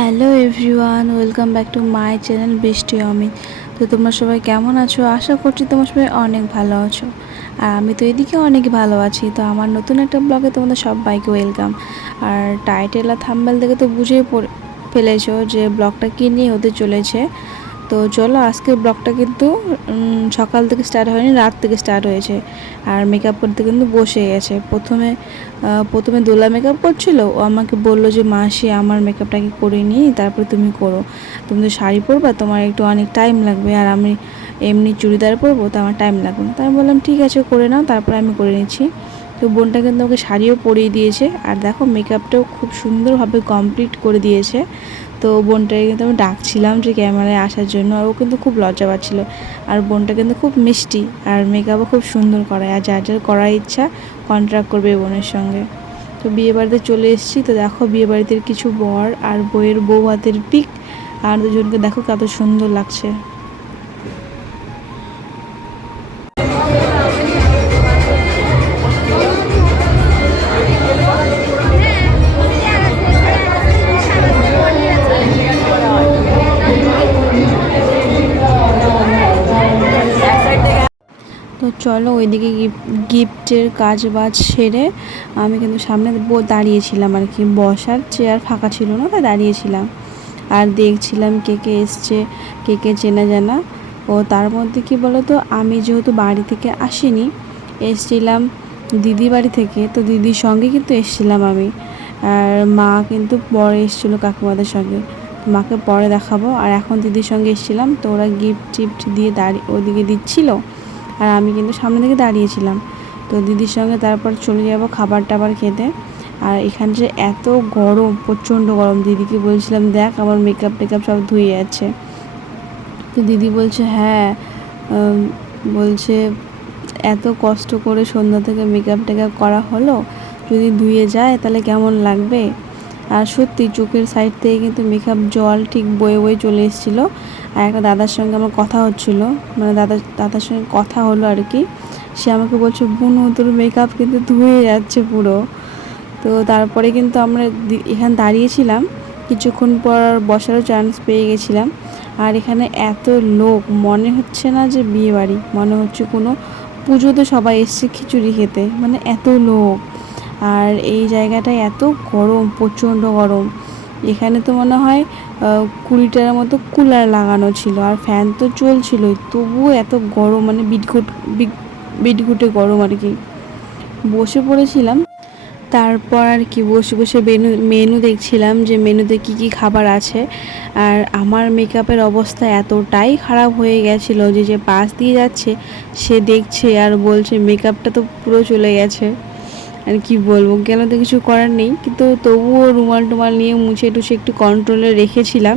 Hello everyone, welcome back to my channel বৃষ্টি অমিত। তো তোমরা সবাই কেমন আছো? আশা করছি তোমরা সবাই অনেক ভালো আছো, আর আমি তো এদিকে অনেক ভালো আছি। তো আমার নতুন একটা ব্লগে তোমাদের সবাইকে ওয়েলকাম। আর টাইটেল আর থাম্বনেল দেখে তো বুঝেই ফেলেছো যে ব্লগটা কী নিয়ে হতে চলেছে। তো চলো, আজকের ব্লগটা কিন্তু সকাল থেকে স্টার্ট হয়নি, রাত থেকে স্টার্ট হয়েছে। আর মেকআপ করতে কিন্তু বসে গেছে। প্রথমে দোলা মেকআপ করছিল। ও আমাকে বললো যে মাসি, আমার মেকআপটাকে করে নিই, তারপরে তুমি করো। তুমি তো শাড়ি পরবা, তোমার একটু অনেক টাইম লাগবে, আর আমি এমনি চুড়িদার পরবো, তো আমার টাইম লাগবে না। তাই আমি বললাম ঠিক আছে, করে নাও, তারপরে আমি করে নিচ্ছি। তো বোনটা কিন্তু আমাকে শাড়িও পরিয়ে দিয়েছে, আর দেখো মেকআপটাও খুব সুন্দরভাবে কমপ্লিট করে দিয়েছে। তো বোনটাকে কিন্তু আমি ডাকছিলাম যে ক্যামেরায় আসার জন্য, আর ও কিন্তু খুব লজ্জা পাচ্ছিলো। আর বোনটা কিন্তু খুব মিষ্টি, আর মেকআপও খুব সুন্দর করায়, আর যার যার করার ইচ্ছা কন্ট্রাক্ট করবে বোনের সঙ্গে। তো বিয়েবাড়িতে চলে এসেছি। তো দেখো বিয়েবাড়িতে কিছু বর আর বউয়ের বউ হাতের পিক, আর দুজনকে দেখো কত সুন্দর লাগছে। তো চলো, ওইদিকে গিফটের কাজ বাজ সেরে আমি কিন্তু সামনে দাঁড়িয়েছিলাম আর কি। বসার চেয়ার ফাঁকা ছিল না, তাই দাঁড়িয়েছিলাম আর দেখছিলাম কে কে এসছে, কে কে চেনা জানা। ও তার মধ্যে কি বলো তো, আমি যেহেতু বাড়ি থেকে আসিনি, এসছিলাম দিদি বাড়ি থেকে। তো দিদির সঙ্গে কিন্তু এসছিলাম আমি, আর মা কিন্তু পরে এসেছিলো কাকিমাদের সঙ্গে। মাকে পরে দেখাবো। আর এখন দিদির সঙ্গে এসেছিলাম, তো ওরা গিফট টিফট দিয়ে ওদিকে দিচ্ছিলো, আর আমি কিন্তু সামনে থেকে দাঁড়িয়েছিলাম। তো দিদির সঙ্গে তারপর চলে যাব খাবার টাবার খেতে। আর এখানে যে এত গরম, প্রচণ্ড গরম। দিদিকে বলছিলাম দেখ আমার মেকআপ টেকআপ সব ধুয়ে যাচ্ছে। তো দিদি বলছে হ্যাঁ, বলছে এত কষ্ট করে সন্ধ্যা থেকে মেকআপ টেকআপ করা হলো, যদি ধুয়ে যায় তাহলে কেমন লাগবে। আর সত্যি চোখের সাইড থেকে কিন্তু মেকআপ জল ঠিক বয়ে বয়ে চলে এসেছিলো। আর একটা দাদার সঙ্গে আমার কথা হচ্ছিলো, মানে দাদার সঙ্গে কথা হলো আর কি। সে আমাকে বলছে বুনু, তোর মেকআপ কিন্তু ধুয়ে যাচ্ছে পুরো। তো তারপরে কিন্তু আমরা এখানে দাঁড়িয়েছিলাম, কিছুক্ষণ পর বসারও চান্স পেয়ে গেছিলাম। আর এখানে এত লোক, মনে হচ্ছে না যে বিয়ে বাড়ি, মনে হচ্ছে কোনো পুজোতে সবাই এসছে খিচুড়ি খেতে, মানে এত লোক। আর এই জায়গাটায় এত গরম, প্রচণ্ড গরম। এখানে তো মনে হয় 20টার মতো কুলার লাগানো ছিল, আর ফ্যান তো চলছিলই, তবুও এত গরম, মানে বিটঘুটে গরম আর কি। বসে পড়েছিলাম। তারপর আর কি বসে বসে মেনু দেখছিলাম যে মেনুতে কি কি খাবার আছে। আর আমার মেকআপের অবস্থা এতটাই খারাপ হয়ে গেছিলো যে যে পাশ দিয়ে যাচ্ছে সে দেখছে আর বলছে মেকআপটা তো পুরো চলে গেছে। আর কি বলবো, গেলে তো কিছু করার নেই, কিন্তু তবুও রুমাল টুমাল নিয়ে মুছে টুছে একটু কন্ট্রোলে রেখেছিলাম,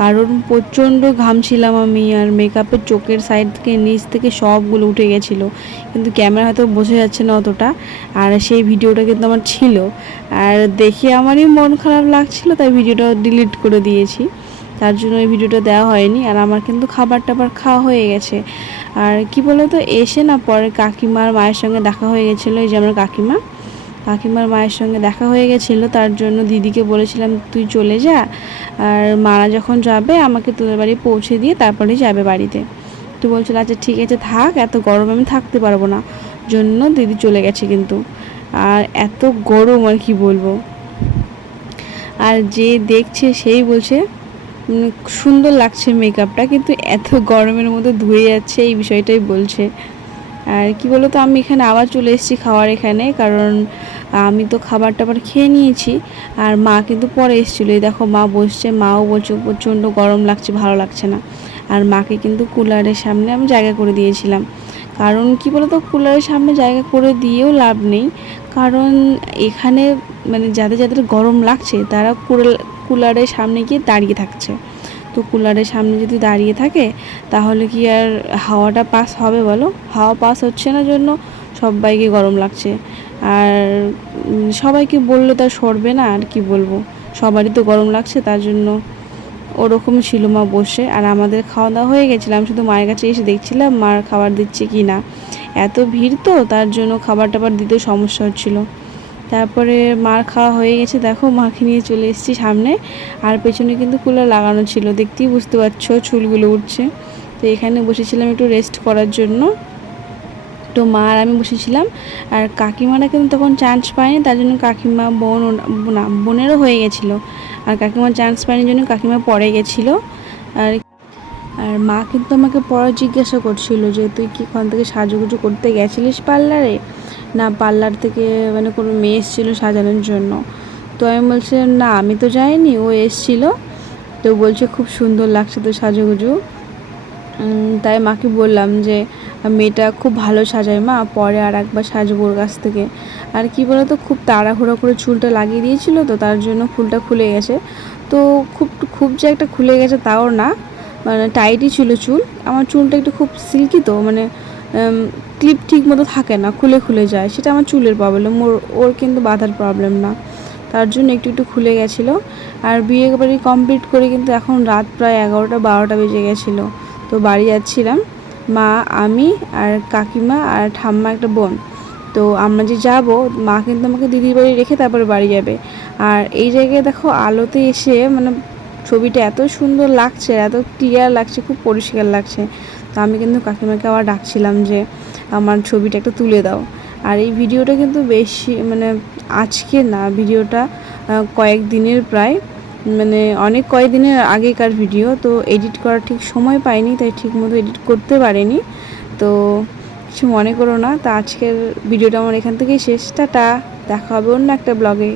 কারণ প্রচণ্ড ঘামছিলাম আমি। আর মেকআপের চোখের সাইড থেকে নিচ থেকে সবগুলো উঠে গেছিলো, কিন্তু ক্যামেরা হয়তো বোঝা যাচ্ছে না অতটা। আর সেই ভিডিওটা কিন্তু আমার ছিল, আর দেখে আমারই মন খারাপ লাগছিলো, তাই ভিডিওটা ডিলিট করে দিয়েছি। তার জন্য এই ভিডিওটা দেওয়া হয়নি। আর আমার কিন্তু খাবার টাবার খাওয়া হয়ে গেছে। আর কি বলো তো, এসে না পরে কাকিমার মায়ের সঙ্গে দেখা হয়ে গেছিলো। এই যে আমার কাকিমার মায়ের সঙ্গে দেখা হয়ে গেছিলো, তার জন্য দিদিকে বলেছিলাম তুই চলে যা, আর মারা যখন যাবে আমাকে তোদের বাড়ি পৌঁছে দিয়ে তারপরেই যাবে বাড়িতে। তো বলছিল আচ্ছা ঠিক আছে থাক, এত গরম আমি থাকতে পারবো না, জন্য দিদি চলে গেছে কিন্তু। আর এত গরম, আর কি বলবো। আর যে দেখছে সেই বলছে সুন্দর লাগছে মেকআপটা, কিন্তু এত গরমের মধ্যে ধুয়ে যাচ্ছে, এই বিষয়টাই বলছে। আর কি বলো তো, আমি এখানে আবার চলে এসেছি খাওয়ার এখানে, কারণ আমি তো খাবার টাবার খেয়ে নিয়েছি। আর মা কিন্তু পরে এসেছিলো। এই দেখো মা বসছে, মাও বলছে প্রচণ্ড গরম লাগছে, ভালো লাগছে না। আর মাকে কিন্তু কুলারের সামনে আমি জায়গা করে দিয়েছিলাম, কারণ কি বলো তো, কুলারের সামনে জায়গা করে দিয়েও লাভ নেই, কারণ এখানে মানে যাদের যাদের গরম লাগছে তারা কুলারের সামনে গিয়ে দাঁড়িয়ে থাকছে। তো কুলারের সামনে যদি দাঁড়িয়ে থাকে তাহলে কি আর হাওয়াটা পাস হবে বলো? হাওয়া পাস হচ্ছে না, জন্য সবাইকে গরম লাগছে। আর সবাইকে বললে তো সরবে না, আর কি বলবো, সবারই তো গরম লাগছে, তার জন্য ওরকম ছিল মা বসে। আর আমাদের খাওয়া দাওয়া হয়ে গেছিলাম, শুধু মায়ের কাছে এসে দেখছিলাম মার খাবার দিচ্ছে কি না। এত ভিড় তো, তার জন্য খাবার টাবার দিতেও সমস্যা হচ্ছিলো। তারপরে মার খাওয়া হয়ে গেছে, দেখো মাকে নিয়ে চলে এসেছি সামনে। আর পেছনে কিন্তু কুলার লাগানো ছিল, দেখতেই বুঝতে পারছো চুলগুলো উঠছে। তো এখানে বসেছিলাম একটু রেস্ট করার জন্য। তো মা আর আমি বসেছিলাম। আর কাকিমারা কিন্তু তখন চান্স পায়নি, তার জন্য কাকিমা না বোনেরও হয়ে গেছিলো। আর কাকিমা চান্স পায়নি জন্য কাকিমা পরে গেছিলো। আর আর মা কিন্তু আমাকে পরে জিজ্ঞাসা করছিল যে তুই কি ওখান থেকে সাজুগুজু করতে গেছিলিস পার্লারে, না পার্লার থেকে মানে কোনো মেয়ে এসেছিলো সাজানোর জন্য। তো আমি বলছিলাম না আমি তো যাইনি, ও এসেছিলো। তো বলছে খুব সুন্দর লাগছে তো সাজুগুজু। তাই মাকে বললাম যে মেয়েটা খুব ভালো সাজায় মা, পরে আর একবার সাজবো ওর কাছ থেকে। আর কি বলো তো, খুব তাড়াহুড়ো করে চুলটা লাগিয়ে দিয়েছিল, তো তার জন্য ফুলটা খুলে গেছে। তো খুব খুব যে একটা খুলে গেছে তাও না, মানে টাইটই ছিল চুল। আমার চুলটা একটু খুব সিল্কি, তো মানে ক্লিপ ঠিক মতো থাকে না, খুলে খুলে যায়। সেটা আমার চুলের প্রবলেম, ওর কিন্তু বাঁধার প্রবলেম না, তার জন্য একটু একটু খুলে গেছিলো। আর বিয়ে বাড়ি কমপ্লিট করে কিন্তু এখন রাত প্রায় 11টা-12টা বেজে গেছিলো। তো বাড়ি যাচ্ছিলাম, মা, আমি আর কাকিমা আর ঠাম্মা একটা বোন। তো আমরা যে যাব, মা কিন্তু আমাকে দিদির বাড়ি রেখে তারপরে বাড়ি যাবে। আর এই জায়গায় দেখো আলোতে এসে মানে ছবিটা এত সুন্দর লাগছে, এত ক্লিয়ার লাগছে, খুব পরিষ্কার লাগছে। তো আমি কিন্তু কাকিমাকে আবার ডাকছিলাম যে আমার ছবিটা একটু তুলে দাও। আর এই ভিডিওটা কিন্তু বেশি মানে আজকে না, ভিডিওটা কয়েকদিনের প্রায় মানে অনেক কয়েকদিনের আগেকার ভিডিও। তো এডিট করার ঠিক সময় পাইনি, তাই ঠিক মতো এডিট করতে পারিনি। তো কিছু মনে করো না। তা আজকের ভিডিওটা আমার এখান থেকেই শেষ। টাটা, দেখা হবে অন্য একটা ব্লগে।